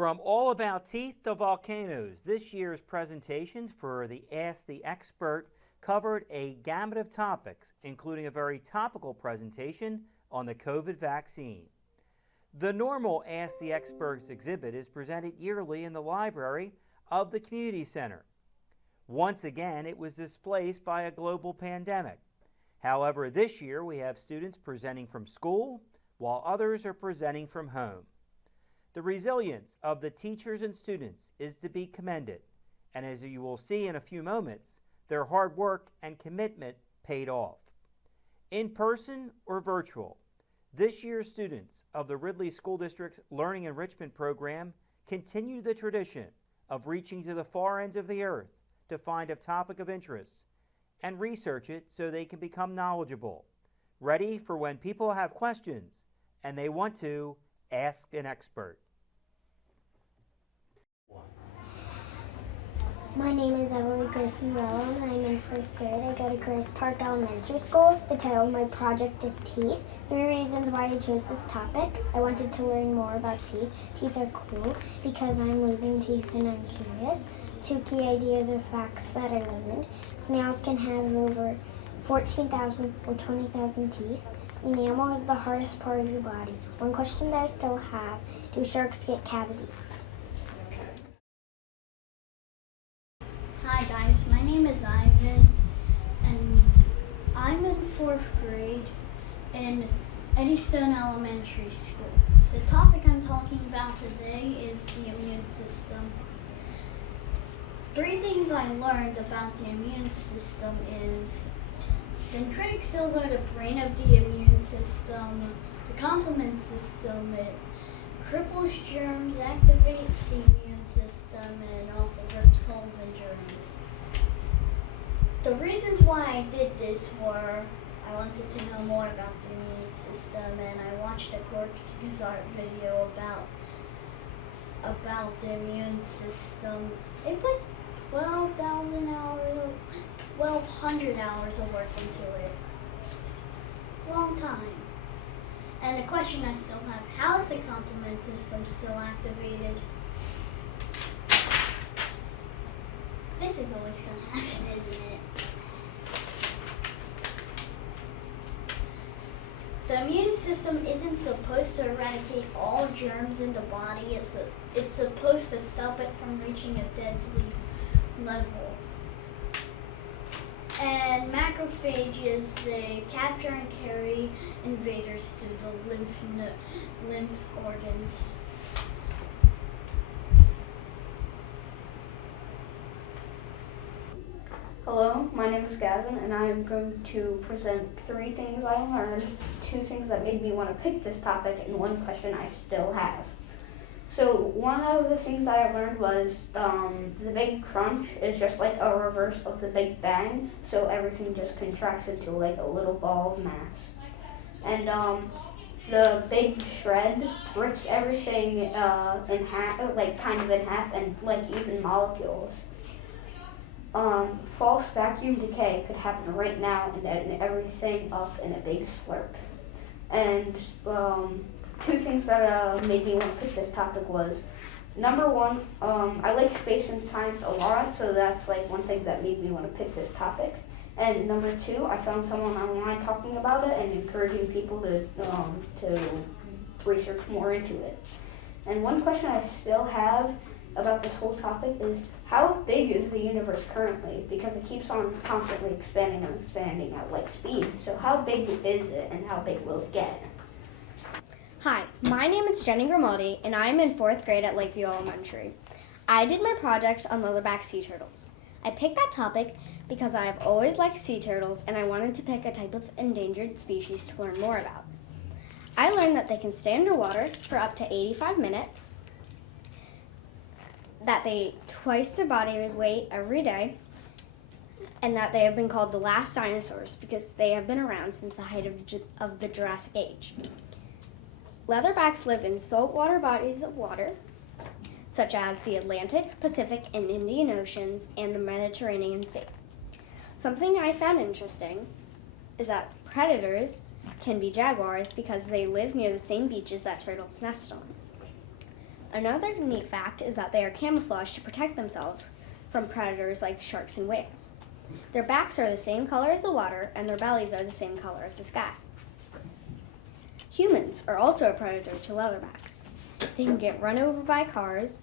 From all about teeth to volcanoes, this year's presentations for the Ask the Expert covered a gamut of topics, including a very topical presentation on the COVID vaccine. The normal Ask the Experts exhibit is presented yearly in the library of the Community Center. Once again, it was displaced by a global pandemic. However, this year we have students presenting from school, while others are presenting from home. The resilience of the teachers and students is to be commended, and as you will see in a few moments, their hard work and commitment paid off. In person or virtual, this year's students of the Ridley School District's Learning Enrichment Program continue the tradition of reaching to the far ends of the earth to find a topic of interest and research it so they can become knowledgeable, ready for when people have questions and they want to ask an expert. My name is Emily Grayson Rowan, and I'm in first grade. I go to Grace Park Elementary School. The title of my project is Teeth. 3 reasons why I chose this topic. I wanted to learn more about teeth. Teeth are cool because I'm losing teeth and I'm curious. 2 key ideas or facts that I learned. Snails can have over 14,000 or 20,000 teeth. Enamel is the hardest part of your body. One question that I still have, do sharks get cavities? Hi guys, my name is Ivan and I'm in 4th grade in Eddystone Elementary School. The topic I'm talking about today is the immune system. 3 things I learned about the immune system is dendritic cells are the brain of the immune system, the complement system, it cripples germs, activates the immune system, and also rips holes in germs. The reasons why I did this were I wanted to know more about the immune system, and I watched a Quarks Gazart video about the immune system. They put 1,200 hours of work into it. Long time. And the question I still have, how is the complement system still activated? This is always going to happen, isn't it? The immune system isn't supposed to eradicate all germs in the body. It's supposed to stop it from reaching a deadly level. And macrophages, they capture and carry invaders to the lymph organs. Hello, my name is Gavin, and I am going to present 3 things I learned, 2 things that made me want to pick this topic, and 1 question I still have. So one of the things that I learned was the Big Crunch is just like a reverse of the Big Bang, so everything just contracts into like a little ball of mass. And the Big Shred rips everything in half, like kind of in half, and like even molecules. False vacuum decay could happen right now and end everything up in a big slurp. And 2 things that made me want to pick this topic was, number 1, I like space and science a lot, so that's like 1 thing that made me want to pick this topic. And number 2, I found someone online talking about it and encouraging people to research more into it. And 1 question I still have about this whole topic is, how big is the universe currently? Because it keeps on constantly expanding and expanding at light speed. So how big is it and how big will it get? Hi, my name is Jenny Grimaldi, and I'm in 4th grade at Lakeview Elementary. I did my project on leatherback sea turtles. I picked that topic because I have always liked sea turtles, and I wanted to pick a type of endangered species to learn more about. I learned that they can stay underwater for up to 85 minutes, that they eat twice their body weight every day, and that they have been called the last dinosaurs because they have been around since the height of the Jurassic Age. Leatherbacks live in saltwater bodies of water, such as the Atlantic, Pacific, and Indian Oceans, and the Mediterranean Sea. Something I found interesting is that predators can be jaguars because they live near the same beaches that turtles nest on. Another neat fact is that they are camouflaged to protect themselves from predators like sharks and whales. Their backs are the same color as the water, and their bellies are the same color as the sky. Humans are also a predator to leatherbacks. They can get run over by cars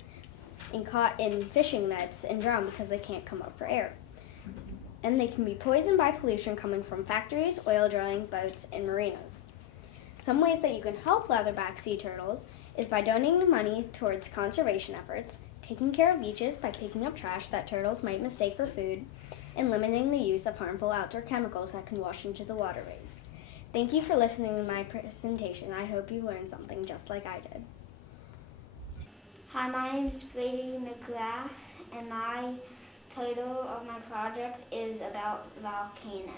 and caught in fishing nets and drown because they can't come up for air. And they can be poisoned by pollution coming from factories, oil drilling, boats, and marinas. Some ways that you can help leatherback sea turtles is by donating money towards conservation efforts, taking care of beaches by picking up trash that turtles might mistake for food, and limiting the use of harmful outdoor chemicals that can wash into the waterways. Thank you for listening to my presentation. I hope you learned something just like I did. Hi, my name is Brady McGrath, and my title of my project is about volcanoes.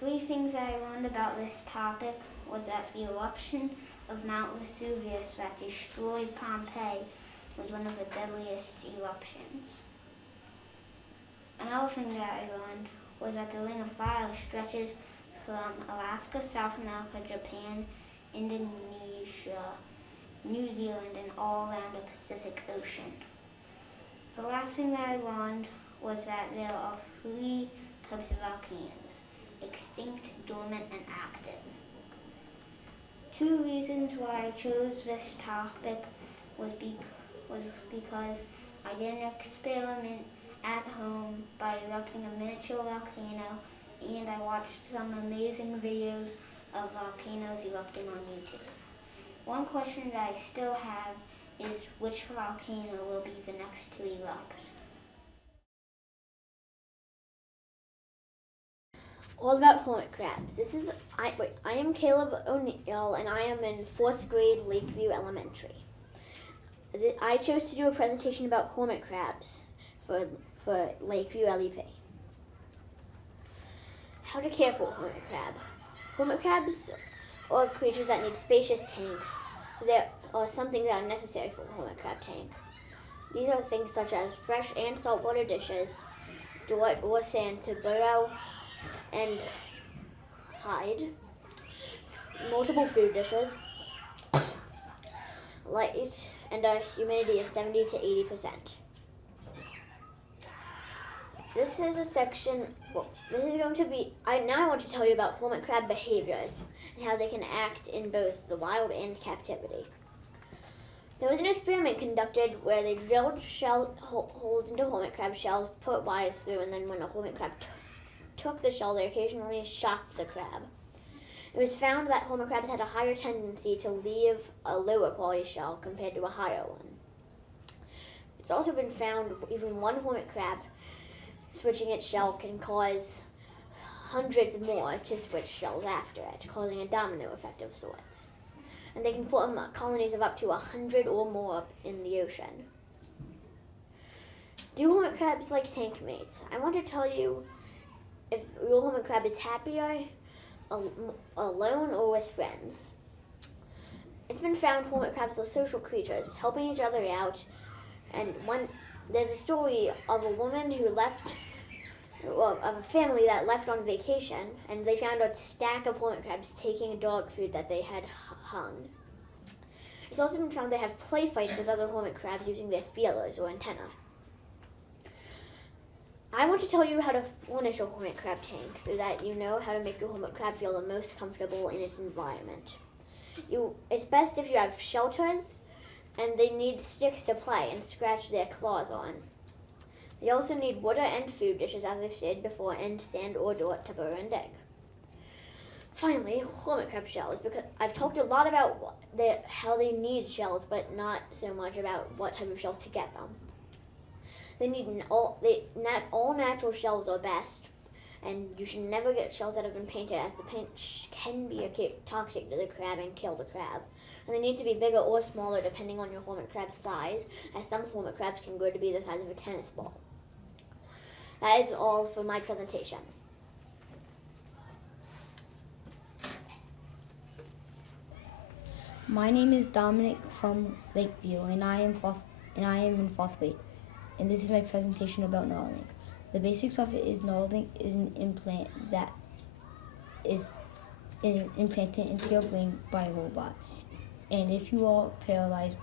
3 things I learned about this topic was that the eruption of Mount Vesuvius that destroyed Pompeii was one of the deadliest eruptions. Another thing that I learned was that the Ring of Fire stretches from Alaska, South America, Japan, Indonesia, New Zealand, and all around the Pacific Ocean. The last thing that I learned was that there are 3 types of volcanoes: extinct, dormant, and active. 2 reasons why I chose this topic was because I did an experiment at home by erupting a miniature volcano, and I watched some amazing videos of volcanoes erupting on YouTube. One question that I still have is which volcano will be the next to erupt? All about hermit crabs. I am Caleb O'Neill, and I am in 4th grade Lakeview Elementary. I chose to do a presentation about hermit crabs for Lakeview LEP. How to care for a hermit crab. Hermit crabs are creatures that need spacious tanks, so there are some things that are necessary for a hermit crab tank. These are things such as fresh and saltwater dishes, dirt or sand to burrow and hide, multiple food dishes, light, and a humidity of 70 to 80%. This is a section, now I want to tell you about hermit crab behaviors and how they can act in both the wild and captivity. There was an experiment conducted where they drilled holes into hermit crab shells, put wires through, and then when a hermit crab took the shell, they occasionally shocked the crab. It was found that hermit crabs had a higher tendency to leave a lower quality shell compared to a higher one. It's also been found even one hermit crab switching its shell can cause hundreds more to switch shells after it, causing a domino effect of sorts. And they can form colonies of up to 100 or more in the ocean. Do hermit crabs like tank mates? I want to tell you if your hermit crab is happier alone or with friends. It's been found hermit crabs are social creatures, helping each other out. And there's a story of a woman who of a family that left on vacation, and they found a stack of hermit crabs taking dog food that they had hung. It's also been found they have play fights with other hermit crabs using their feelers or antennae. I want to tell you how to furnish a hermit crab tank so that you know how to make your hermit crab feel the most comfortable in its environment. It's best if you have shelters, and they need sticks to play and scratch their claws on. They also need water and food dishes, as I've said before, and sand or dirt to burrow and dig. Finally, hermit crab shells, because I've talked a lot about how they need shells, but not so much about what type of shells to get them. Not all natural shells are best, and you should never get shells that have been painted, as the paint can be toxic to the crab and kill the crab. And they need to be bigger or smaller depending on your hermit crab size, as some hermit crabs can grow to be the size of a tennis ball. That is all for my presentation. My name is Dominic from Lakeview, and I am in 4th grade. And this is my presentation about Neuralink. The basics of it is Neuralink is an implant that is implanted into your brain by a robot. And if you are paralyzed,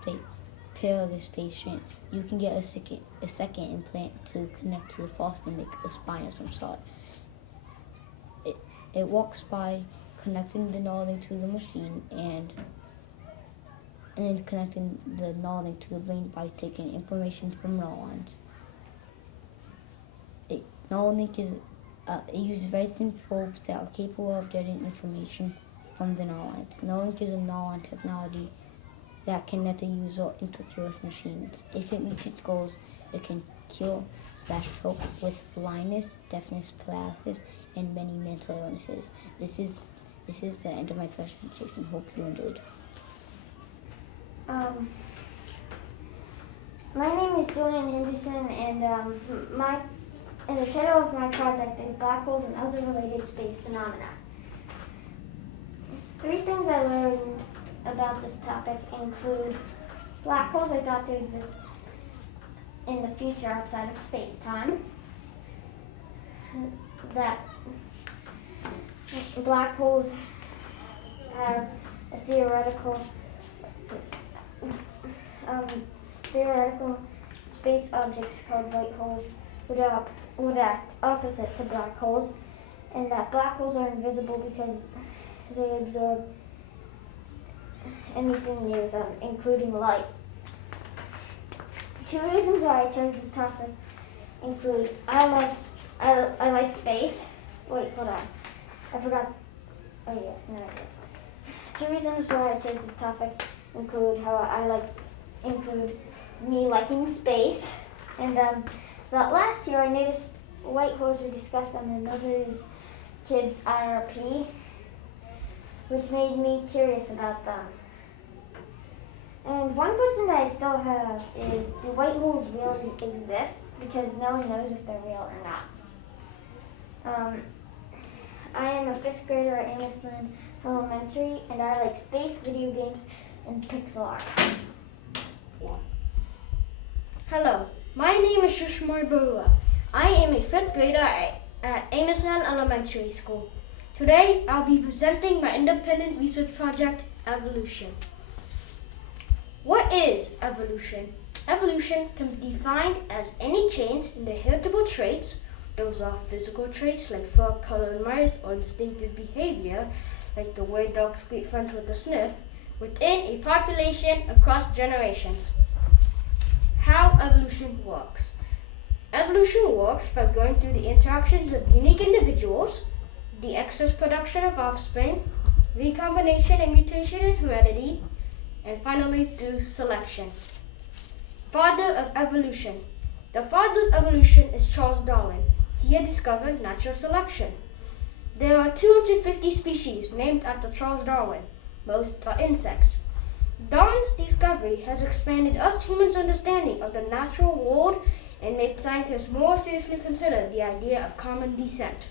repair this patient, you can get a second implant to connect to the false and make a spine of some sort. It works by connecting the Neuralink to the machine and then connecting the Neuralink to the brain by taking information from neurons. Neuralink is it uses very thin probes that are capable of getting information from the neurons. Neuralink is a neuron technology that can let the user interfere with machines. If it meets its goals, it can cure/help with blindness, deafness, paralysis, and many mental illnesses. This is the end of my presentation. Hope you enjoyed. My name is Julian Henderson, and the title of my project is Black Holes and Other Related Space Phenomena. 3 things I learned about this topic include black holes are thought to exist in the future outside of space-time, that black holes have a theoretical space objects called white holes would act opposite to black holes, and that black holes are invisible because they absorb anything near them, including light. 2 reasons why I chose this topic include I like space. Wait, hold on. I forgot. Oh yeah, no, I did. 2 reasons why I chose this topic include include me liking space, and that last year I noticed white holes were discussed on another kid's IRP, which made me curious about them. And one question that I still have is, do white holes really exist? Because no one knows if they're real or not. I am a 5th grader at Amesland Elementary, and I like space, video games, and pixel art. Hello, my name is Shushmar Barua. I am a 5th grader at Amesland Elementary School. Today, I'll be presenting my independent research project, Evolution. What is evolution? Evolution can be defined as any change in the heritable traits. Those are physical traits like fur, color, and mice, or instinctive behavior, like the way dogs greet friends with a sniff, within a population across generations. How evolution works. Evolution works by going through the interactions of unique individuals, the excess production of offspring, recombination and mutation in heredity, and finally through selection. Father of evolution. The father of evolution is Charles Darwin. He had discovered natural selection. There are 250 species named after Charles Darwin. Most are insects. Darwin's discovery has expanded us humans' understanding of the natural world and made scientists more seriously consider the idea of common descent.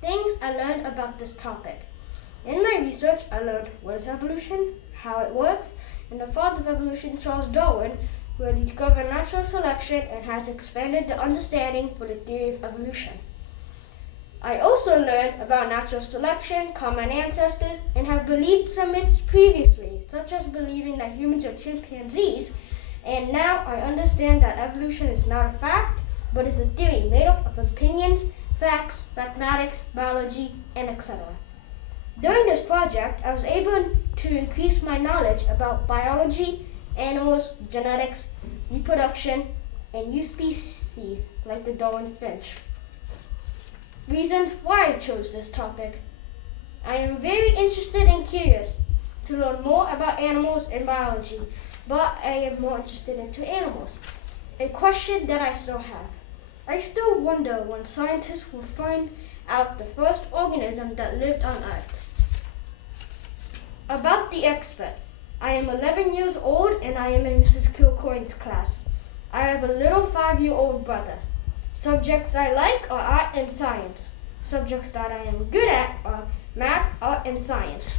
Things I learned about this topic. In my research, I learned what is evolution, how it works, and the father of evolution, Charles Darwin, who had discovered natural selection and has expanded the understanding for the theory of evolution. I also learned about natural selection, common ancestors, and have believed some myths previously, such as believing that humans are chimpanzees, and now I understand that evolution is not a fact, but is a theory made up of opinions, facts, mathematics, biology, and etc. During this project, I was able to increase my knowledge about biology, animals, genetics, reproduction, and new species like the Darwin finch. Reasons why I chose this topic. I am very interested and curious to learn more about animals and biology, but I am more interested into animals. A question that I still have. I still wonder when scientists will find out the first organism that lived on Earth. About the expert. I am 11 years old and I am in Mrs. Kilcoyne's class. I have a little 5-year-old brother. Subjects I like are art and science. Subjects that I am good at are math, art, and science.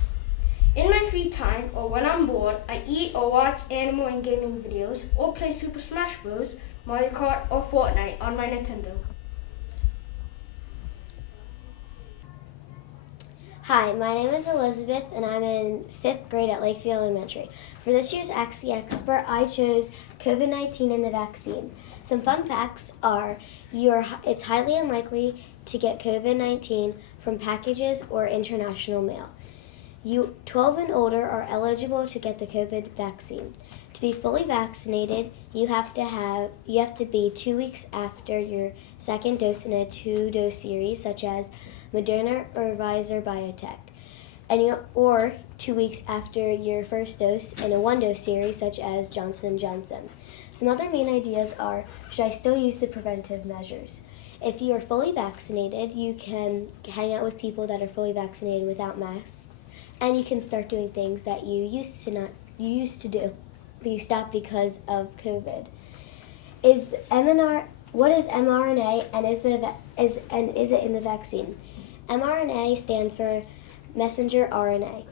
In my free time or when I'm bored, I eat or watch animal and gaming videos or play Super Smash Bros., Mario Kart, or Fortnite on my Nintendo. Hi, my name is Elizabeth, and I'm in 5th grade at Lakeview Elementary. For this year's Ask the Expert, I chose COVID-19 and the vaccine. Some fun facts are it's highly unlikely to get COVID-19 from packages or international mail. You 12 and older are eligible to get the COVID vaccine. To be fully vaccinated, you have to be 2 weeks after your second dose in a 2-dose series, such as Moderna or Pfizer BioNTech, or 2 weeks after your first dose in a 1-dose series, such as Johnson & Johnson. Some other main ideas are, should I still use the preventive measures? If you are fully vaccinated, you can hang out with people that are fully vaccinated without masks, and you can start doing things that you used to do, but you stopped because of COVID. What is mRNA, and is it in the vaccine? mRNA stands for messenger RNA.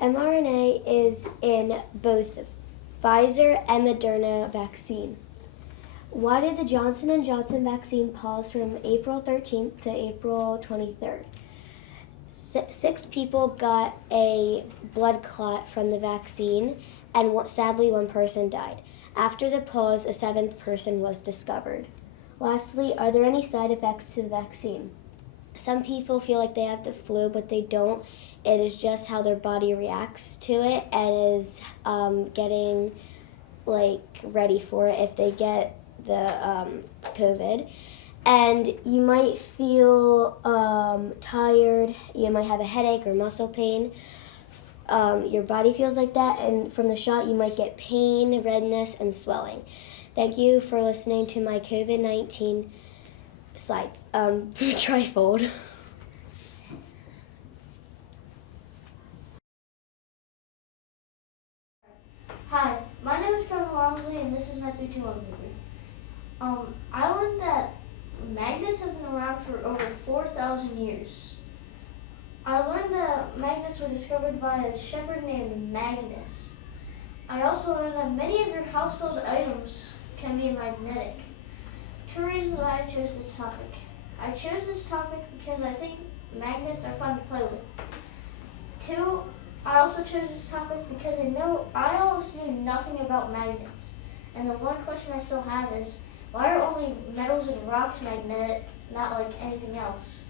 mRNA is in both Pfizer and Moderna vaccine. Why did the Johnson & Johnson vaccine pause from April 13th to April 23rd? 6 people got a blood clot from the vaccine, and sadly 1 person died. After the pause, a 7th person was discovered. Lastly, are there any side effects to the vaccine? Some people feel like they have the flu, but they don't. It is just how their body reacts to it and is getting ready for it if they get the COVID. And you might feel tired, you might have a headache or muscle pain. Your body feels like that, and from the shot you might get pain, redness, and swelling. Thank you for listening to my COVID-19 slide, trifold. Hi, my name is Kevin Walmsley, and this is my 321 movie. I learned that magnets have been around for over 4,000 years. I learned that magnets were discovered by a shepherd named Magnus. I also learned that many of your household items can be magnetic. 2 reasons why I chose this topic. I chose this topic because I think magnets are fun to play with. 2, I also chose this topic because I almost knew nothing about magnets. And the one question I still have is, why are only metals and rocks magnetic, not like anything else?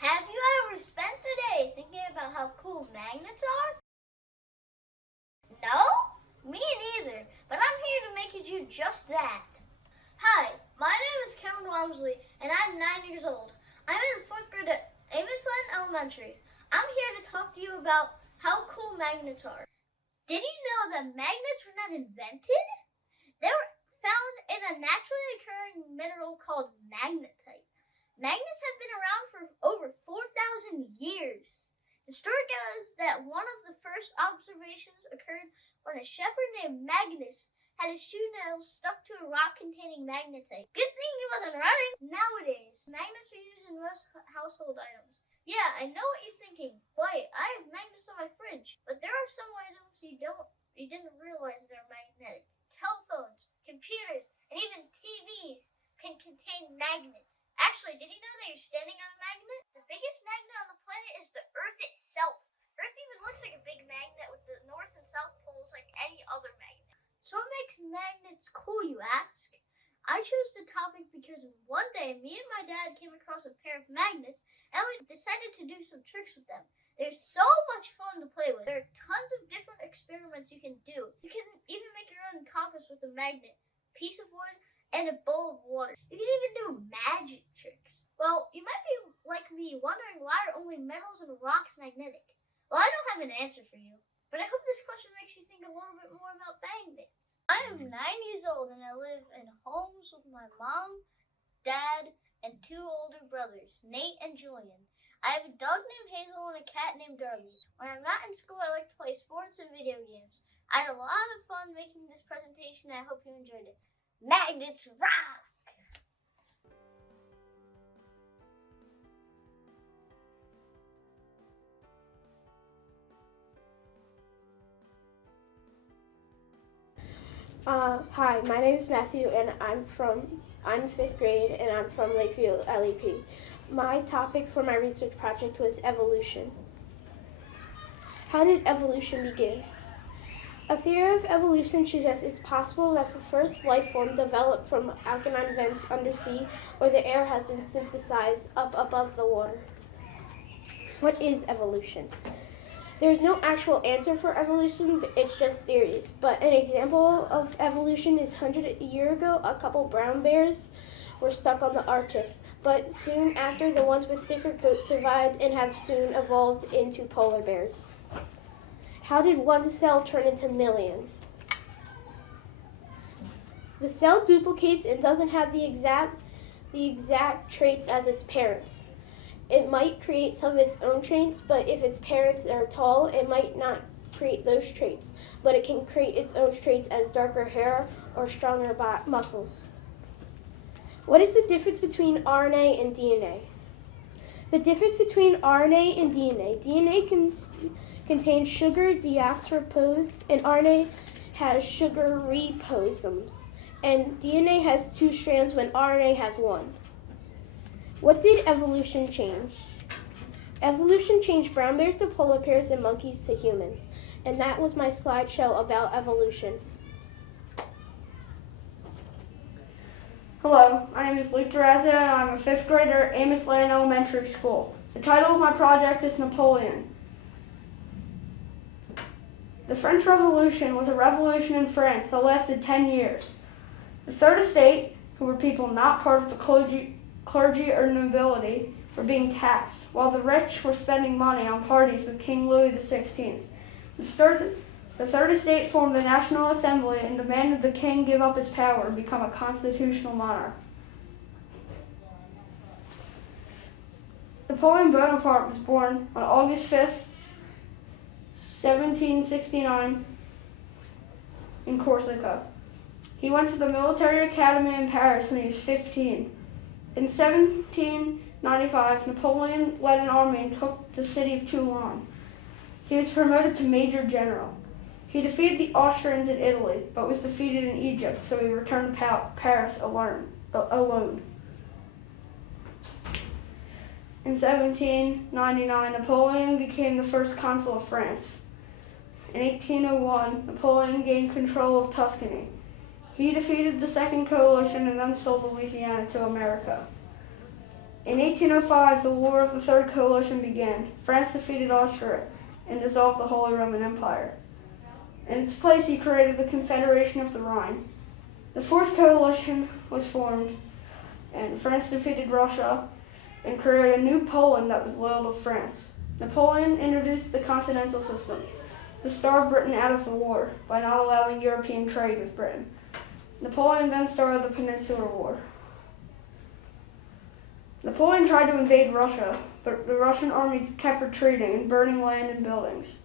Have you ever spent the day thinking about how cool magnets are? No? Me neither, but I'm here to make you do just that. Hi, my name is Cameron Walmsley, and I'm 9 years old. I'm in the 4th grade at Amos Lynn Elementary. I'm here to talk to you about how cool magnets are. Did you know that magnets were not invented? They were found in a naturally occurring mineral called magnetite. Magnets have been around for over 4,000 years. The story goes that one of the first observations occurred when a shepherd named Magnus had his shoe nails stuck to a rock containing magnetite. Good thing he wasn't running. Nowadays, magnets are used in most household items. Yeah, I know what you're thinking. Wait, I have magnets on my fridge, but there are some items you didn't realize they're magnetic. Telephones, computers, and even TVs can contain magnets. Actually, did you know that you're standing on a magnet? The biggest magnet on the planet is the Earth itself. Earth even looks like a big magnet with the north and south poles like any other magnet. So what makes magnets cool, you ask? I chose the topic because one day me and my dad came across a pair of magnets and we decided to do some tricks with them. They're so much fun to play with. There are tons of different experiments you can do. You can even make your own compass with a magnet, piece of wood, and a bowl of water. You can even do magic tricks. Well, you might be like me, wondering why are only metals and rocks magnetic? Well, I don't have an answer for you, but I hope this question makes you think a little bit more about magnets. I am 9 years old and I live in homes with my mom, dad, and 2 older brothers, Nate and Julian. I have a dog named Hazel and a cat named Darby. When I'm not in school, I like to play sports and video games. I had a lot of fun making this presentation and I hope you enjoyed it. Magnets rock! Hi, my name is Matthew, and I'm fifth grade, and I'm from Lakeview LEP. My topic for my research project was evolution. How did evolution begin? A theory of evolution suggests it's possible that the first life form developed from alkaline vents undersea, or the air has been synthesized up above the water. What is evolution? There is no actual answer for evolution, it's just theories. But an example of evolution is 100 years ago, a couple brown bears were stuck on the Arctic. But soon after, the ones with thicker coats survived and have soon evolved into polar bears. How did one cell turn into millions? The cell duplicates and doesn't have the exact traits as its parents. It might create some of its own traits, but if its parents are tall, it might not create those traits. But it can create its own traits as darker hair or stronger muscles. What is the difference between RNA and DNA? The difference between RNA and DNA contains sugar deoxyribose, and RNA has sugar ribosomes. And DNA has 2 strands when RNA has 1. What did evolution change? Evolution changed brown bears to polar bears and monkeys to humans. And that was my slideshow about evolution. Hello, my name is Luke Durazza, and I'm a 5th grader at Amos Land Elementary School. The title of my project is Napoleon. The French Revolution was a revolution in France that lasted 10 years. The Third Estate, who were people not part of the clergy or nobility, were being taxed, while the rich were spending money on parties with King Louis XVI. The Third Estate formed the National Assembly and demanded the king give up his power and become a constitutional monarch. Napoleon Bonaparte was born on August 5th, 1769, in Corsica. He went to the military academy in Paris when he was 15. In 1795, Napoleon led an army and took the city of Toulon. He was promoted to Major General. He defeated the Austrians in Italy, but was defeated in Egypt, so he returned to Paris alone. In 1799, Napoleon became the first consul of France. In 1801, Napoleon gained control of Tuscany. He defeated the Second Coalition and then sold Louisiana to America. In 1805, the War of the Third Coalition began. France defeated Austria and dissolved the Holy Roman Empire. In its place, he created the Confederation of the Rhine. The Fourth Coalition was formed, and France defeated Russia and created a new Poland that was loyal to France. Napoleon introduced the continental system to starve Britain out of the war by not allowing European trade with Britain. Napoleon then started the Peninsular War. Napoleon tried to invade Russia, but the Russian army kept retreating and burning land and buildings.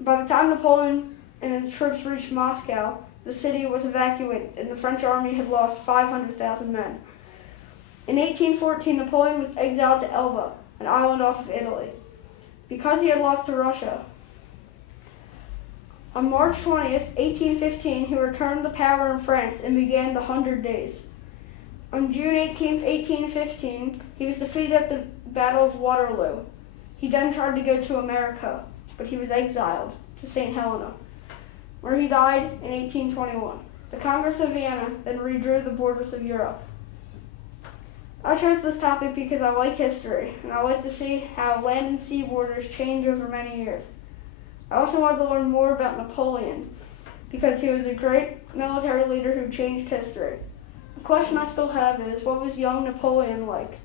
By the time Napoleon and his troops reached Moscow, the city was evacuated and the French army had lost 500,000 men. In 1814, Napoleon was exiled to Elba, an island off of Italy, because he had lost to Russia. On March 20th, 1815, he returned the power in France and began the 100 Days. On June 18th, 1815, he was defeated at the Battle of Waterloo. He then tried to go to America, but he was exiled to St. Helena, where he died in 1821. The Congress of Vienna then redrew the borders of Europe. I chose this topic because I like history, and I like to see how land and sea borders change over many years. I also wanted to learn more about Napoleon, because he was a great military leader who changed history. The question I still have is, what was young Napoleon like?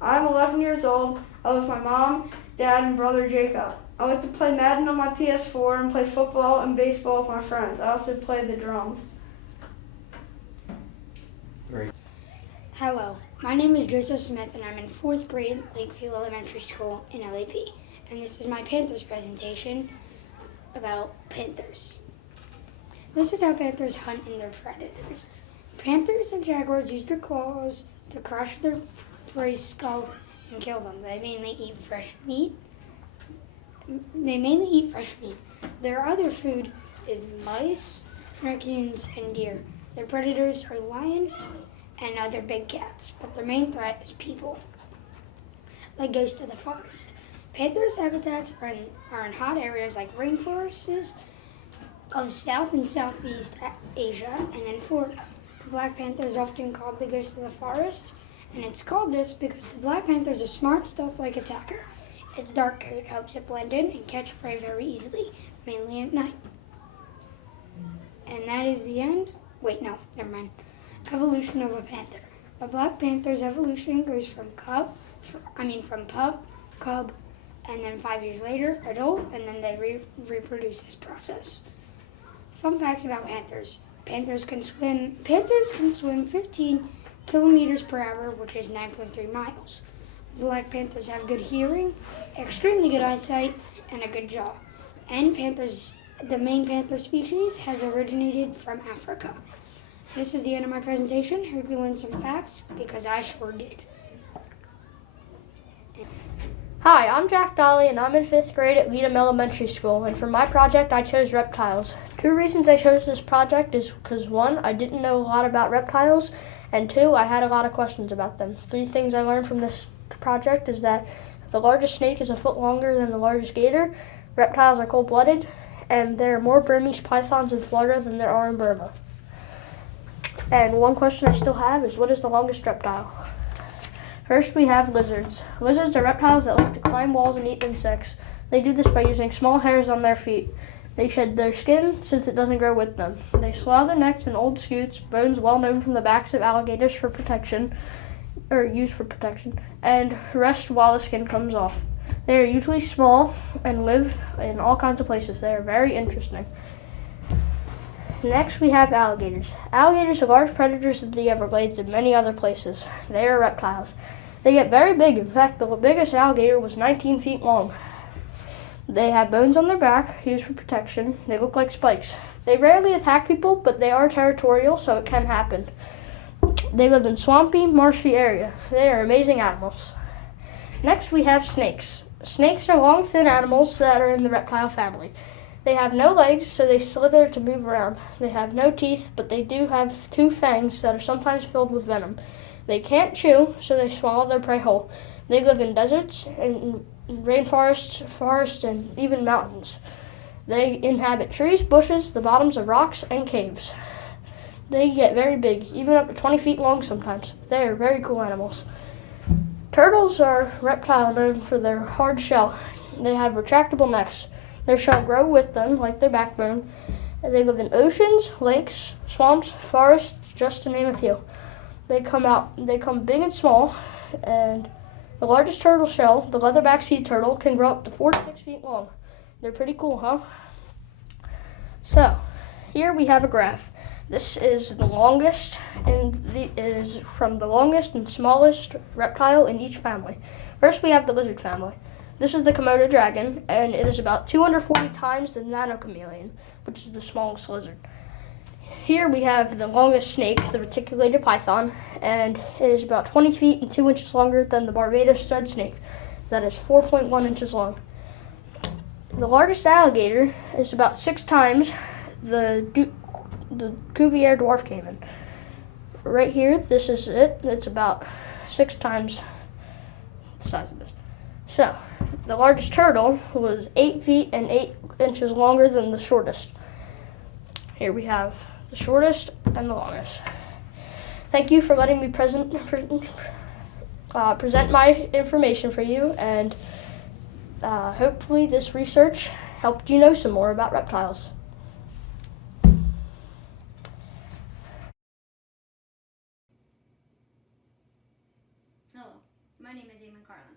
I'm 11 years old. I live with my mom, dad, and brother Jacob. I like to play Madden on my PS4 and play football and baseball with my friends. I also play the drums. Hello, my name is Joseph Smith and I'm in 4th grade at Lakeview Elementary School in LAP. And this is my Panthers presentation about panthers. This is how panthers hunt and their predators. Panthers and jaguars use their claws to crush their prey's skull and kill them. They mainly eat fresh meat. Their other food is mice, raccoons, and deer. Their predators are lion and other big cats, but their main threat is people, like ghosts of the forest. Panthers' habitats are in hot areas like rainforests of South and Southeast Asia and in Florida. The black panther is often called the ghost of the forest, and it's called this because the black panther is a smart, stealth-like attacker. Its dark coat helps it blend in and catch prey very easily, mainly at night. And that is the end. Wait, no, never mind. Evolution of a panther. The black panther's evolution goes from pup, cub, and then 5 years later, adult, and then they reproduce this process. Fun facts about panthers. Panthers can swim 15 kilometers per hour, which is 9.3 miles. Black panthers have good hearing, extremely good eyesight, and a good jaw. And the main panther species has originated from Africa. This is the end of my presentation. Hope you learned some facts, because I sure did. Hi, I'm Jack Dolly, and I'm in 5th grade at Leadham Elementary School, and for my project I chose reptiles. 2 reasons I chose this project is because 1, I didn't know a lot about reptiles, and 2, I had a lot of questions about them. 3 things I learned from this project is that the largest snake is a foot longer than the largest gator, reptiles are cold-blooded, and there are more Burmese pythons in Florida than there are in Burma. And one question I still have is, what is the longest reptile? First, we have lizards. Lizards are reptiles that like to climb walls and eat insects. They do this by using small hairs on their feet. They shed their skin since it doesn't grow with them. They slough their necks in old scutes, bones well known from the backs of alligators for protection, or used for protection, and rest while the skin comes off. They are usually small and live in all kinds of places. They are very interesting. Next, we have alligators. Alligators are large predators of the Everglades and many other places. They are reptiles. They get very big. In fact, the biggest alligator was 19 feet long. They have bones on their back, used for protection. They look like spikes. They rarely attack people, but they are territorial, so it can happen. They live in swampy, marshy area. They are amazing animals. Next, we have snakes. Snakes are long, thin animals that are in the reptile family. They have no legs, so they slither to move around. They have no teeth, but they do have 2 fangs that are sometimes filled with venom. They can't chew, so they swallow their prey whole. They live in deserts, and rainforests, forests, and even mountains. They inhabit trees, bushes, the bottoms of rocks, and caves. They get very big, even up to 20 feet long sometimes. They are very cool animals. Turtles are a reptile known for their hard shell. They have retractable necks. Their shell grows with them, like their backbone. They live in oceans, lakes, swamps, forests, just to name a few. They come big and small, and the largest turtle shell, the leatherback sea turtle, can grow up to 4 to 6 feet long. They're pretty cool, huh? So, here we have a graph. This is the longest, and it is from the longest and smallest reptile in each family. First, we have the lizard family. This is the Komodo dragon, and it is about 240 times the nanochameleon, which is the smallest lizard. Here we have the longest snake, the reticulated python, and it is about 20 feet and 2 inches longer than the Barbados stud snake. That is 4.1 inches long. The largest alligator is about 6 times the Cuvier dwarf caiman. Right here, this is it. It's about 6 times the size of this. So, the largest turtle was 8 feet and 8 inches longer than the shortest. Here we have the shortest and the longest. Thank you for letting me present my information for you, and hopefully this research helped you know some more about reptiles. Hello, my name is Eamon Carlin.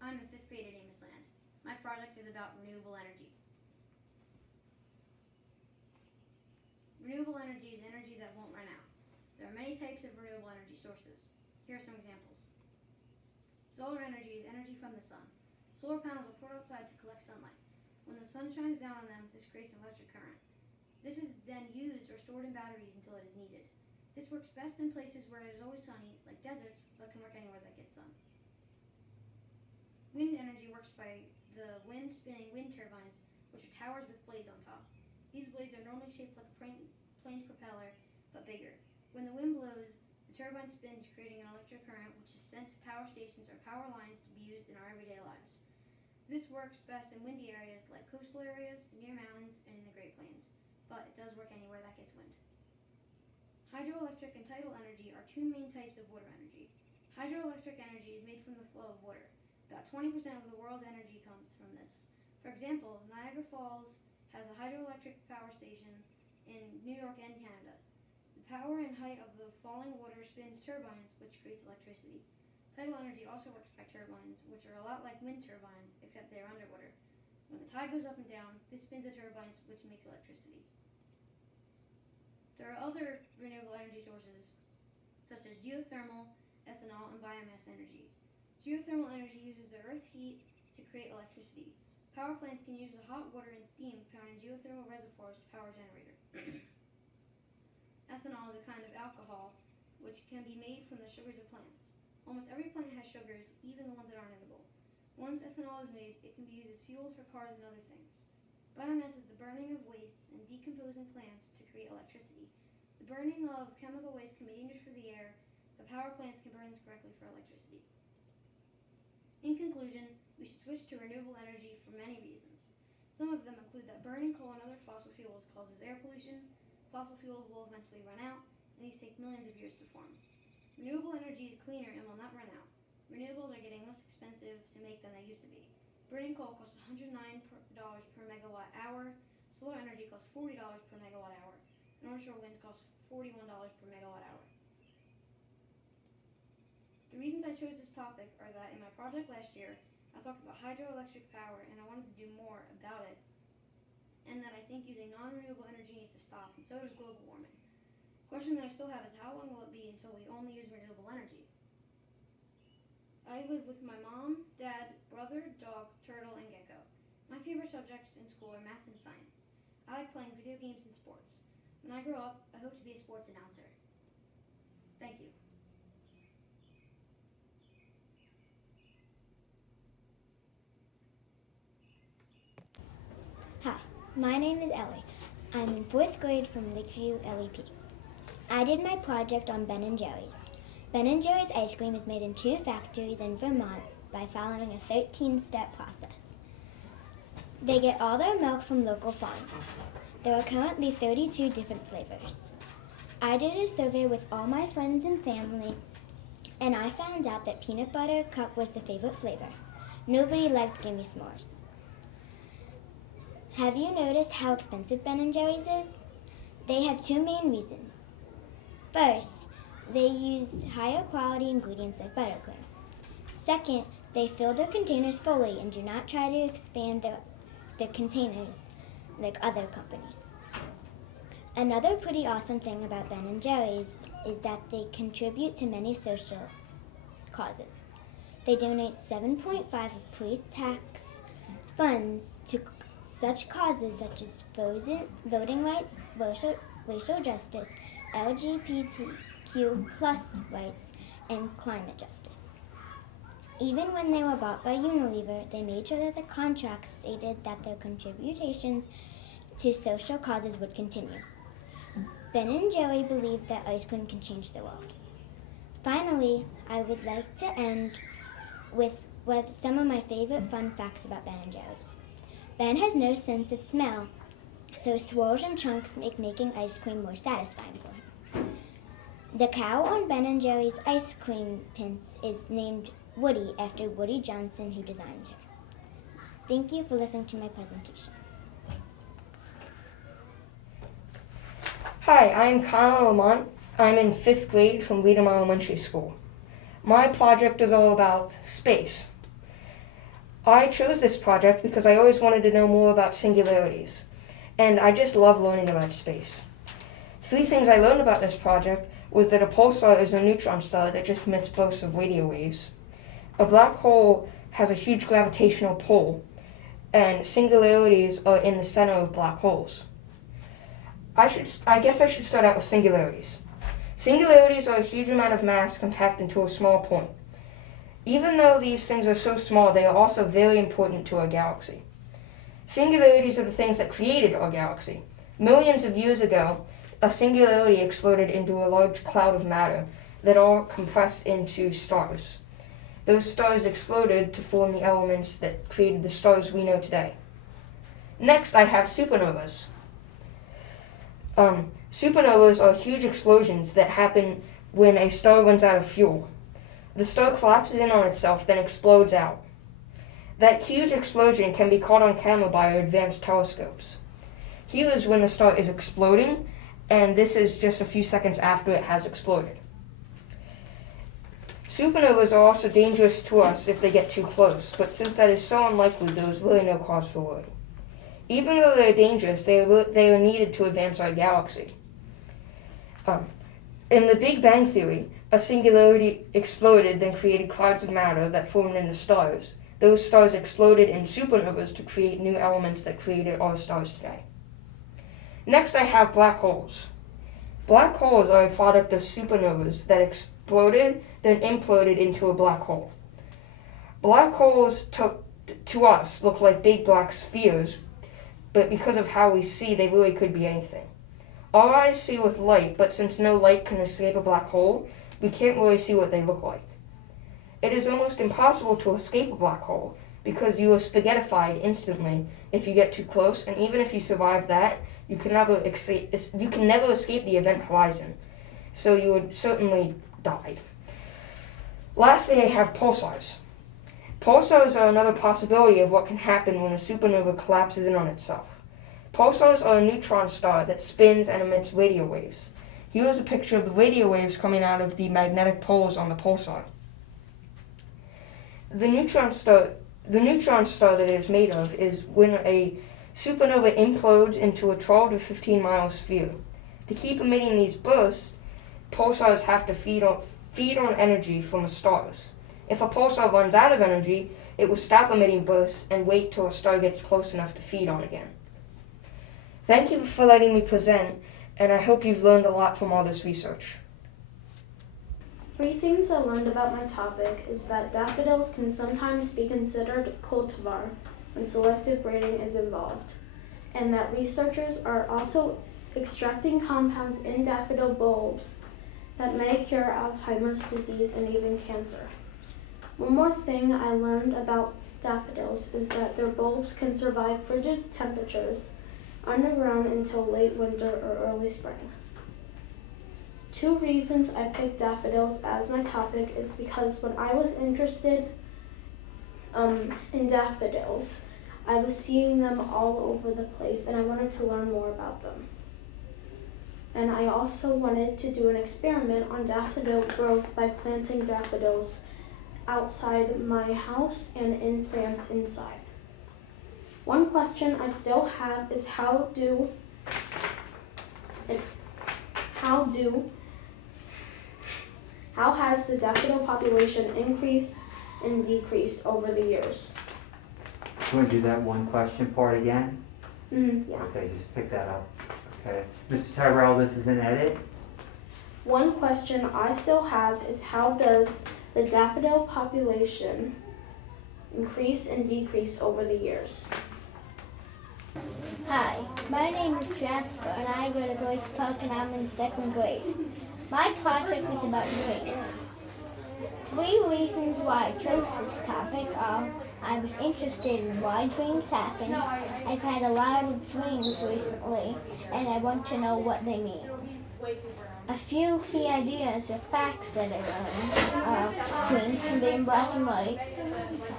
I'm in 5th grade at Amos Land. My project is about renewable energy. Renewable energy is energy that won't run out. There are many types of renewable energy sources. Here are some examples. Solar energy is energy from the sun. Solar panels are put outside to collect sunlight. When the sun shines down on them, this creates an electric current. This is then used or stored in batteries until it is needed. This works best in places where it is always sunny, like deserts, but can work anywhere that gets sun. Wind energy works by the wind spinning wind turbines, which are towers with blades on top. These blades are normally shaped like a plane's propeller, but bigger. When the wind blows, the turbine spins, creating an electric current, which is sent to power stations or power lines to be used in our everyday lives. This works best in windy areas like coastal areas, near mountains, and in the Great Plains, but it does work anywhere that gets wind. Hydroelectric and tidal energy are two main types of water energy. Hydroelectric energy is made from the flow of water. About 20% of the world's energy comes from this. For example, Niagara Falls has a hydroelectric power station in New York and Canada. The power and height of the falling water spins turbines, which creates electricity. Tidal energy also works by turbines, which are a lot like wind turbines, except they are underwater. When the tide goes up and down, this spins the turbines, which makes electricity. There are other renewable energy sources, such as geothermal, ethanol, and biomass energy. Geothermal energy uses the Earth's heat to create electricity. Power plants can use the hot water and steam found in geothermal reservoirs to power a generator. Ethanol is a kind of alcohol which can be made from the sugars of plants. Almost every plant has sugars, even the ones that aren't edible. Once ethanol is made, it can be used as fuels for cars and other things. Biomass is the burning of wastes and decomposing plants to create electricity. The burning of chemical waste can be dangerous for the air, but power plants can burn this correctly for electricity. In conclusion, we should switch to renewable energy for many reasons. Some of them include that burning coal and other fossil fuels causes air pollution, fossil fuels will eventually run out, and these take millions of years to form. Renewable energy is cleaner and will not run out. Renewables are getting less expensive to make than they used to be. Burning coal costs $109 per megawatt hour, solar energy costs $40 per megawatt hour, and onshore wind costs $41 per megawatt hour. The reasons I chose this topic are that in my project last year, I talked about hydroelectric power and I wanted to do more about it, and that I think using non-renewable energy needs to stop, and so does global warming. The question that I still have is how long will it be until we only use renewable energy? I live with my mom, dad, brother, dog, turtle, and gecko. My favorite subjects in school are math and science. I like playing video games and sports. When I grow up, I hope to be a sports announcer. Thank you. Hi, my name is Ellie. I'm in 4th grade from Lakeview LEP. I did my project on Ben & Jerry's. Ben & Jerry's ice cream is made in 2 factories in Vermont by following a 13-step process. They get all their milk from local farms. There are currently 32 different flavors. I did a survey with all my friends and family, and I found out that peanut butter cup was the favorite flavor. Nobody liked Gimme S'mores. Have you noticed how expensive Ben & Jerry's is? They have 2 main reasons. First, they use higher quality ingredients like buttercream. Second, they fill their containers fully and do not try to expand the containers like other companies. Another pretty awesome thing about Ben & Jerry's is that they contribute to many social causes. They donate 7.5 of pre-tax funds to such causes such as voting rights, racial justice, LGBTQ+ rights, and climate justice. Even when they were bought by Unilever, they made sure that the contract stated that their contributions to social causes would continue. Ben & Jerry believed that ice cream can change the world. Finally, I would like to end with some of my favorite fun facts about Ben & Jerry's. Ben has no sense of smell, so swirls and chunks make making ice cream more satisfying for him. The cow on Ben & Jerry's ice cream pins is named Woody after Woody Johnson, who designed her. Thank you for listening to my presentation. Hi, I'm Kyle Lamont. I'm in 5th grade from Leadham Elementary School. My project is all about space. I chose this project because I always wanted to know more about singularities, and I just love learning about space. 3 things I learned about this project was that a pulsar is a neutron star that just emits bursts of radio waves. A black hole has a huge gravitational pull, and singularities are in the center of black holes. I guess I should start out with singularities. Singularities are a huge amount of mass compact into a small point. Even though these things are so small, they are also very important to our galaxy. Singularities are the things that created our galaxy. Millions of years ago, a singularity exploded into a large cloud of matter that all compressed into stars. Those stars exploded to form the elements that created the stars we know today. Next, I have supernovas. Supernovas are huge explosions that happen when a star runs out of fuel. The star collapses in on itself, then explodes out. That huge explosion can be caught on camera by our advanced telescopes. Here is when the star is exploding, and this is just a few seconds after it has exploded. Supernovas are also dangerous to us if they get too close, but since that is so unlikely, there is really no cause for worry. Even though they are dangerous, they are needed to advance our galaxy. In the Big Bang Theory, a singularity exploded, then created clouds of matter that formed into stars. Those stars exploded in supernovas to create new elements that created our stars today. Next, I have black holes. Black holes are a product of supernovas that exploded, then imploded into a black hole. Black holes to us look like big black spheres, but because of how we see, they really could be anything. Our eyes see with light, but since no light can escape a black hole, we can't really see what they look like. It is almost impossible to escape a black hole because you are spaghettified instantly if you get too close, and even if you survive that, you can never escape the event horizon, so you would certainly die. Lastly, I have pulsars. Pulsars are another possibility of what can happen when a supernova collapses in on itself. Pulsars are a neutron star that spins and emits radio waves. Here is a picture of the radio waves coming out of the magnetic poles on the pulsar. The neutron star that it is made of is when a supernova implodes into a 12 to 15 mile sphere. To keep emitting these bursts, pulsars have to feed on energy from the stars. If a pulsar runs out of energy, it will stop emitting bursts and wait till a star gets close enough to feed on again. Thank you for letting me present, and I hope you've learned a lot from all this research. 3 things I learned about my topic is that daffodils can sometimes be considered cultivar when selective breeding is involved, and that researchers are also extracting compounds in daffodil bulbs that may cure Alzheimer's disease and even cancer. One more thing I learned about daffodils is that their bulbs can survive frigid temperatures underground until late winter or early spring. 2 reasons I picked daffodils as my topic is because when I was interested in daffodils, I was seeing them all over the place and I wanted to learn more about them. And I also wanted to do an experiment on daffodil growth by planting daffodils outside my house and in plants inside. One question I still have is how has the daffodil population increased and decreased over the years? You want to do that one question part again? Yeah. Okay, just pick that up. Okay. Mr. Tyrell, this is an edit. One question I still have is how does the daffodil population increase and decrease over the years? Hi, my name is Jasper and I go to Grace Park and I'm in 2nd grade. My project is about dreams. 3 reasons why I chose this topic are I was interested in why dreams happen. I've had a lot of dreams recently and I want to know what they mean. A few key ideas or facts that I learned are dreams can be in black and white,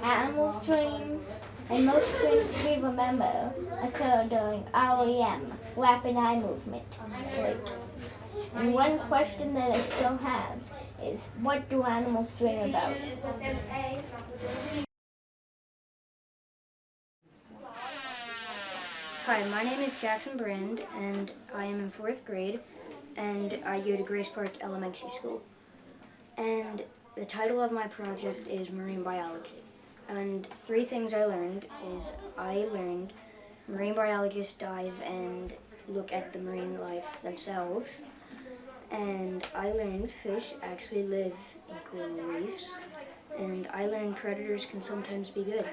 animals dream, and most dreams we remember occur during REM, rapid eye movement, sleep. And one question that I still have is, what do animals dream about? Hi, my name is Jackson Brand, and I am in 4th grade, and I go to Grace Park Elementary School. And the title of my project is Marine Biology. And 3 things I learned is I learned marine biologists dive and look at the marine life themselves. And I learned fish actually live in coral reefs. And I learned predators can sometimes be good.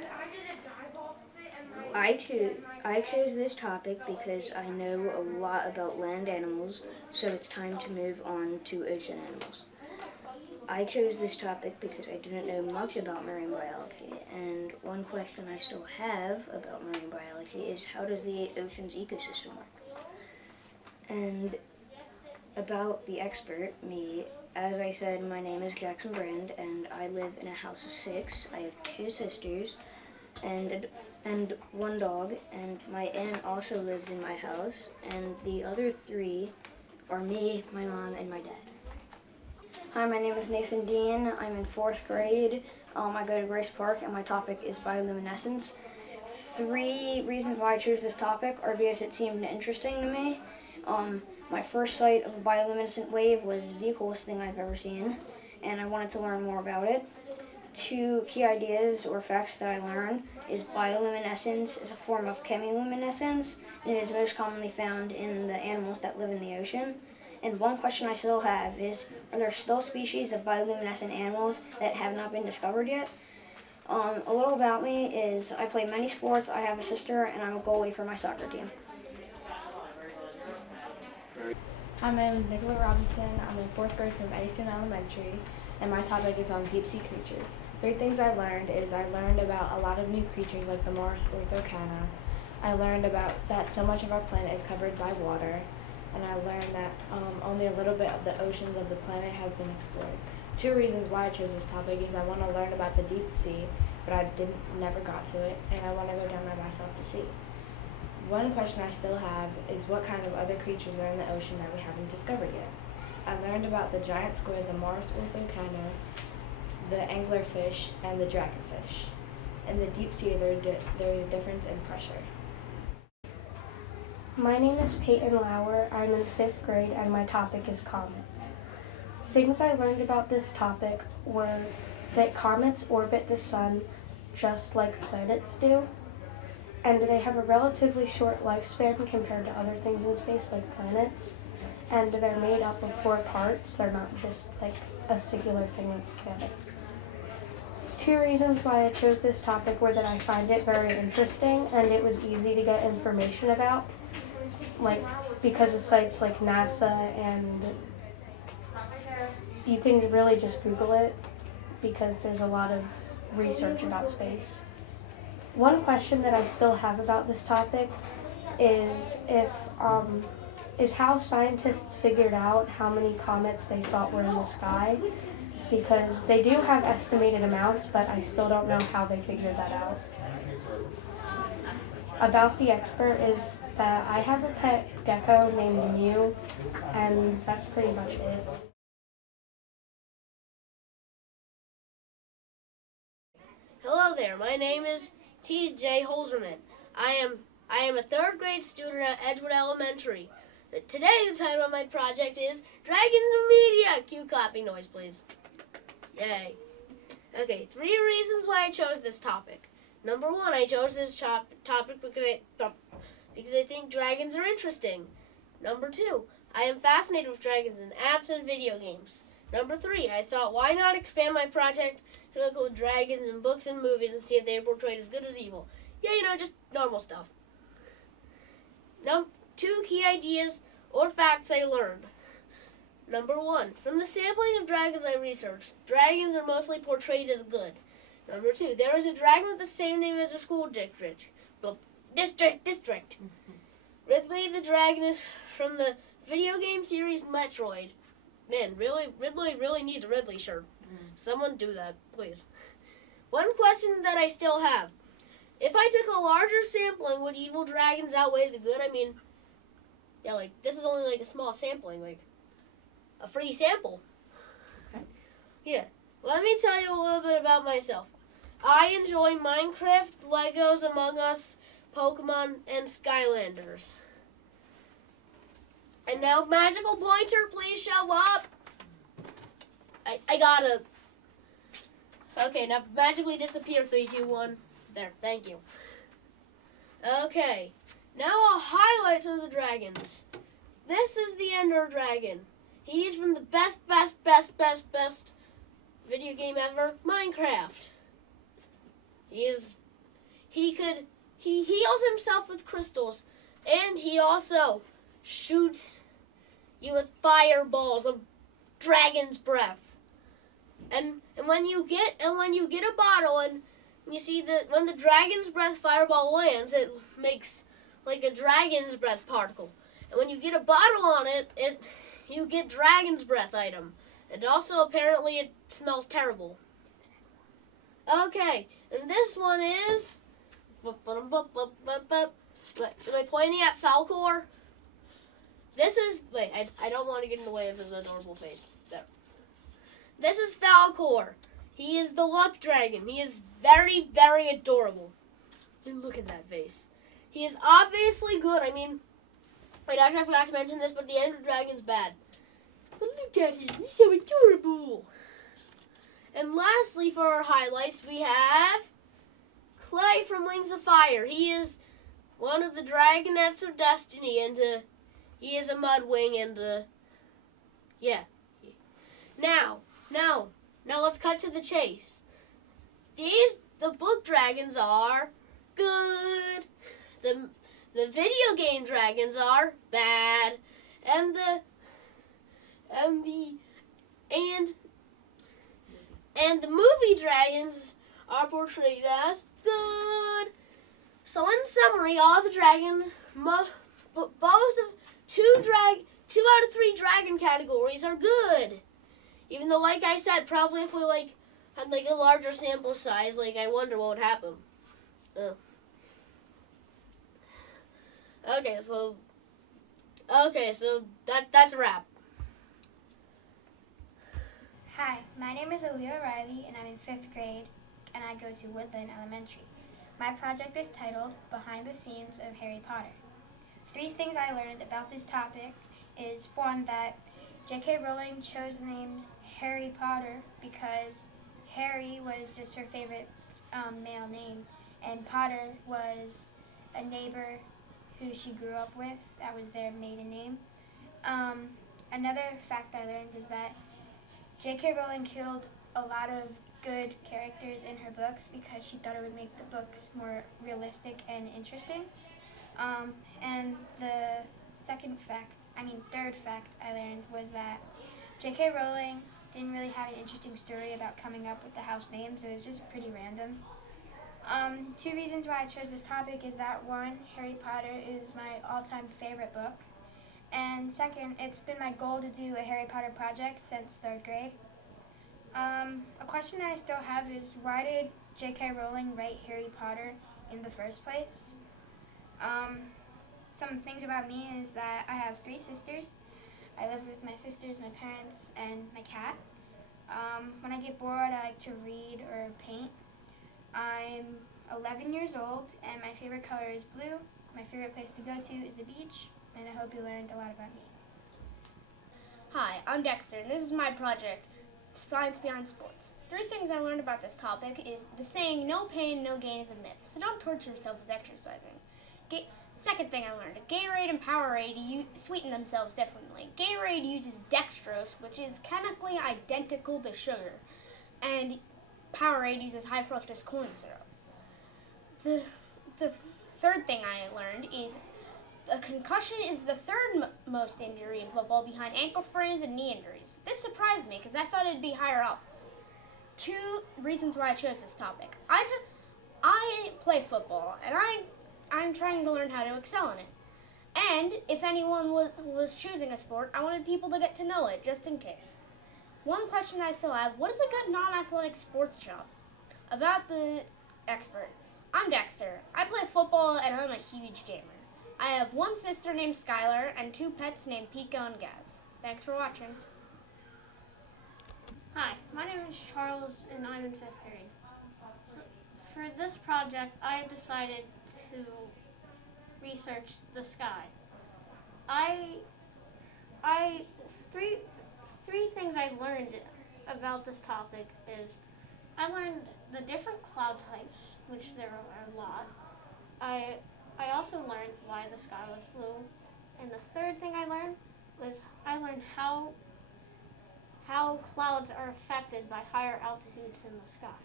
I I chose this topic because I know a lot about land animals, so it's time to move on to ocean animals. I chose this topic because I didn't know much about marine biology, and one question I still have about marine biology is how does the ocean's ecosystem work? And about the expert, me, as I said, my name is Jackson Brand, and I live in a house of 6. I have 2 sisters and one dog, and my aunt also lives in my house, and the other 3 are me, my mom, and my dad. Hi, my name is Nathan Dean. I'm in 4th grade. I go to Grace Park, and my topic is bioluminescence. 3 reasons why I chose this topic are because it seemed interesting to me. My first sight of a bioluminescent wave was the coolest thing I've ever seen, and I wanted to learn more about it. 2 key ideas or facts that I learned is bioluminescence is a form of chemiluminescence, and it is most commonly found in the animals that live in the ocean. And one question I still have is, are there still species of bioluminescent animals that have not been discovered yet? A little about me is I play many sports, I have a sister, and I'm a goalie for my soccer team. Hi, my name is Nicola Robinson. I'm in 4th grade from Edison Elementary, and my topic is on deep sea creatures. 3 things I learned is I learned about a lot of new creatures like the Morris orthocana. I learned about that so much of our planet is covered by water, and I learned that only a little bit of the oceans of the planet have been explored. 2 reasons why I chose this topic is I want to learn about the deep sea, but I never got to it, and I want to go down there myself to see. One question I still have is what kind of other creatures are in the ocean that we haven't discovered yet. I learned about the giant squid, the Morris orthocana, the anglerfish, and the dragonfish. In the deep sea, there's a difference in pressure. My name is Peyton Lauer. I'm in 5th grade, and my topic is comets. Things I learned about this topic were that comets orbit the sun just like planets do, and they have a relatively short lifespan compared to other things in space like planets, and they're made up of 4 parts. They're not just like a singular thing that's together. 2 reasons why I chose this topic were that I find it very interesting and it was easy to get information about, like because of sites like NASA, and you can really just Google it because there's a lot of research about space. One question that I still have about this topic is how scientists figured out how many comets they thought were in the sky, because they do have estimated amounts, but I still don't know how they figured that out. About the expert is that I have a pet gecko named Mew, and that's pretty much it. Hello there, my name is T.J. Holzerman. I am a 3rd grade student at Edgewood Elementary. Today the title of my project is Dragons in Media. Cue clapping noise, please. Yay. Okay, 3 reasons why I chose this topic. Number 1, I chose this topic because I think dragons are interesting. Number 2, I am fascinated with dragons in apps and video games. Number 3, I thought why not expand my project to include dragons in books and movies and see if they are portrayed as good as evil. Yeah, just normal stuff. 2 key ideas or facts I learned. Number 1, from the sampling of dragons I researched, dragons are mostly portrayed as good. Number 2, there is a dragon with the same name as a school district. District. Ridley the dragon is from the video game series Metroid. Man, Ridley really needs a Ridley shirt. Someone do that, please. One question that I still have. If I took a larger sampling, would evil dragons outweigh the good? I mean, yeah, this is only a small sampling, a free sample. Yeah. Let me tell you a little bit about myself. I enjoy Minecraft, Legos, Among Us, Pokemon, and Skylanders. And now, magical pointer, please show up. I gotta. Okay, now magically disappear. 3, 2, 1. There, thank you. Okay, now I'll highlight some of the dragons. This is the Ender Dragon. He's from the best video game ever, Minecraft. He could he heals himself with crystals, and he also shoots you with fireballs of dragon's breath. And when you get a bottle and you see that when the dragon's breath fireball lands, it makes like a dragon's breath particle. And when you get a bottle on it, you get dragon's breath item. And also apparently it smells terrible. Okay, and this one is. Am I pointing at Falcor? This is. Wait, I don't want to get in the way of his adorable face. There. This is Falcor. He is the luck dragon. He is very, very adorable. Look at that face. He is obviously good. I mean, wait, actually I forgot to mention this, but the Ender Dragon's bad. But look at him. He's so adorable. And lastly, for our highlights, we have Clay from Wings of Fire. He is one of the Dragonettes of Destiny, and he is a Mudwing, and yeah. Now, let's cut to the chase. The book dragons are good. The video game dragons are bad, and the movie dragons are portrayed as good. So in summary, all the dragons, two out of three dragon categories are good. Even though, like I said, probably if we had a larger sample size, I wonder what would happen. Okay, so that's a wrap. Hi, my name is Aaliyah Riley, and I'm in 5th grade, and I go to Woodland Elementary. My project is titled Behind the Scenes of Harry Potter. 3 things I learned about this topic is, 1, that J.K. Rowling chose the name Harry Potter because Harry was just her favorite male name, and Potter was a neighbor who she grew up with. That was their maiden name. Another fact I learned is that J.K. Rowling killed a lot of good characters in her books because she thought it would make the books more realistic and interesting. And the third fact I learned was that J.K. Rowling didn't really have an interesting story about coming up with the house names. It was just pretty random. 2 reasons why I chose this topic is that 1, Harry Potter is my all-time favorite book. And 2nd, it's been my goal to do a Harry Potter project since 3rd grade. A question that I still have is, why did J.K. Rowling write Harry Potter in the first place? Some things about me is that I have 3 sisters. I live with my sisters, my parents, and my cat. When I get bored, I like to read or paint. I'm 11 years old, and my favorite color is blue. My favorite place to go to is the beach, and I hope you learned a lot about me. Hi, I'm Dexter, and this is my project, Science Behind Sports. 3 things I learned about this topic is the saying, no pain, no gain is a myth, so don't torture yourself with exercising. Second thing I learned, Gatorade and Powerade sweeten themselves differently. Gatorade uses dextrose, which is chemically identical to sugar, and Powerade uses high fructose corn syrup. The third thing I learned is a concussion is the 3rd most injury in football behind ankle sprains and knee injuries. This surprised me because I thought it'd be higher up. 2 reasons why I chose this topic. I play football, and I'm trying to learn how to excel in it. And if anyone was choosing a sport, I wanted people to get to know it, just in case. One question I still have, what is a good non-athletic sports job? About the expert. I'm Dexter. I play football, and I'm a huge gamer. I have 1 sister named Skylar and 2 pets named Pico and Gaz. Thanks for watching. Hi, my name is Charles, and I'm in 5th grade. For this project, I decided to research the sky. Three things I learned about this topic is I learned the different cloud types, which there are a lot. I also learned why the sky was blue. And the third thing I learned was how clouds are affected by higher altitudes in the sky.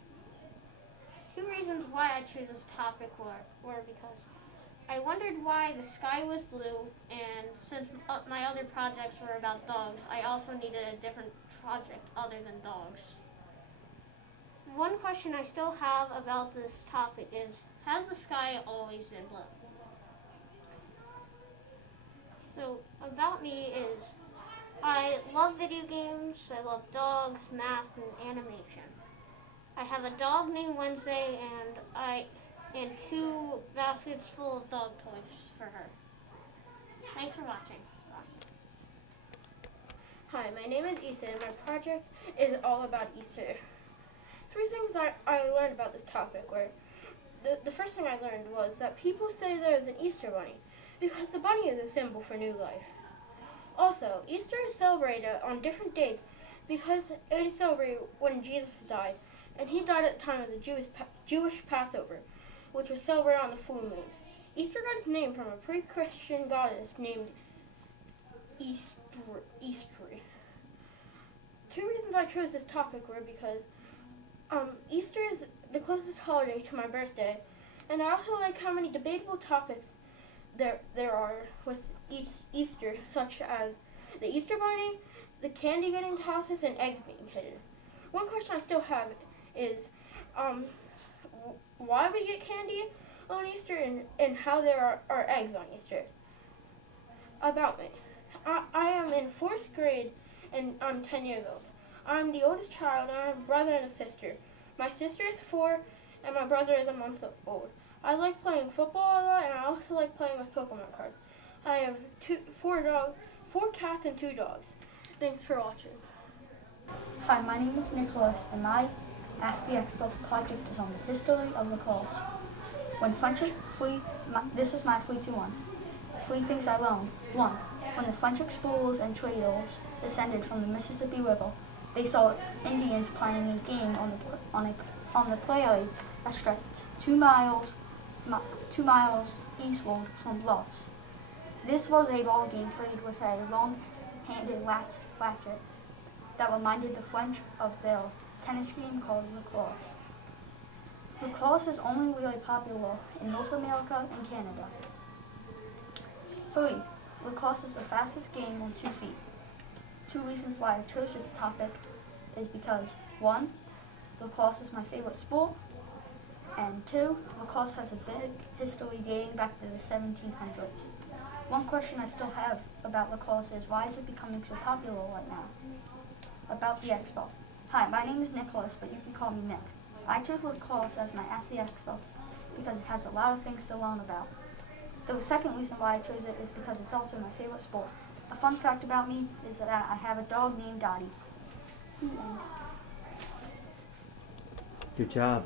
Two reasons why I chose this topic were because I wondered why the sky was blue, and since my other projects were about dogs, I also needed a different project other than dogs. One question I still have about this topic is, has the sky always been blue? So, about me is, I love video games, I love dogs, math, and animation. I have a dog named Wednesday, and 2 baskets full of dog toys for her. Thanks for watching. Hi, my name is Ethan, and my project is all about Easter. 3 things I learned about this topic were, the first thing I learned was that people say there's an Easter bunny because the bunny is a symbol for new life. Also, Easter is celebrated on different dates because it is celebrated when Jesus died, and he died at the time of the Jewish Passover, which was celebrated on the full moon. Easter got its name from a pre-Christian goddess named Easter. 2 reasons I chose this topic were because Easter is the closest holiday to my birthday, and I also like how many debatable topics there are with Easter, such as the Easter bunny, the candy getting tosses, and eggs being hidden. One question I still have is why we get candy on Easter and how there are eggs on Easter. About me. I am in 4th grade and I'm 10 years old. I'm the oldest child and I have a brother and a sister. My sister is 4 and my brother is a month old. I like playing football a lot and I also like playing with Pokemon cards. I have 4 cats and 2 dogs. Thanks for watching. Hi, my name is Nicholas and my Ask the Expert project is on the history of lacrosse. This is my 3-2-1. 3 things I learned. 1. When the French explorers and traders descended from the Mississippi River, they saw Indians playing a game on the prairie that stretched 2 miles eastward from bluffs. This was a ball game played with a long-handed racket that reminded the French of their tennis game called lacrosse. Lacrosse is only really popular in North America and Canada. 3. Lacrosse is the fastest game on 2 feet. 2 reasons why I chose this topic is because 1. Lacrosse is my favorite sport, and 2. Lacrosse has a big history dating back to the 1700s. One question I still have about lacrosse is why is it becoming so popular right now? About the Expo. Hi, my name is Nicholas, but you can call me Nick. I chose lacrosse as my Ask the Experts because it has a lot of things to learn about. The second reason why I chose it is because it's also my favorite sport. A fun fact about me is that I have a dog named Dottie. Good job.